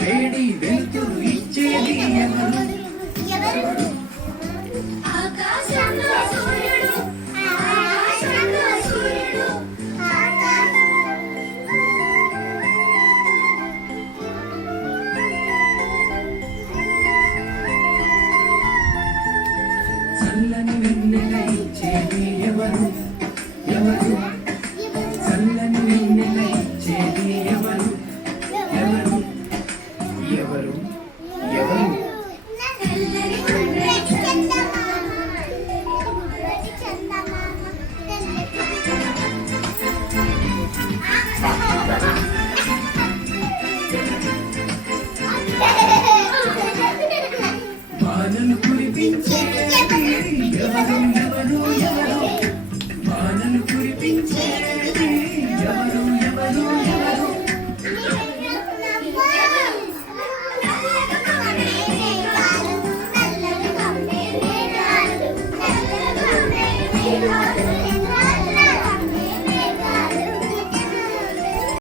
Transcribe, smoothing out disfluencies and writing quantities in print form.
వేడి వెలుతురు ఇచ్చేది ఎవరు? ఆకాశంలో సూర్యుడు, ఆకాశంలో సూర్యుడు, చల్లని వెన్నెల ఇచ్చేది ఎవరు? ఎవరు? చల్లని వెన్నెల ఇచ్చేది ఎవరు? ఎవరు? ఎవరు? ఎవరు? తెల్లని గుర్రటి చందమామ, గుర్రటి చందమామ, వానలు కురిపించేది ఎవరు? ఎవరు? ఎవరు? వానలు కురిపించేది ఎవరు? ఎవరు? ఎవరు? నల్లని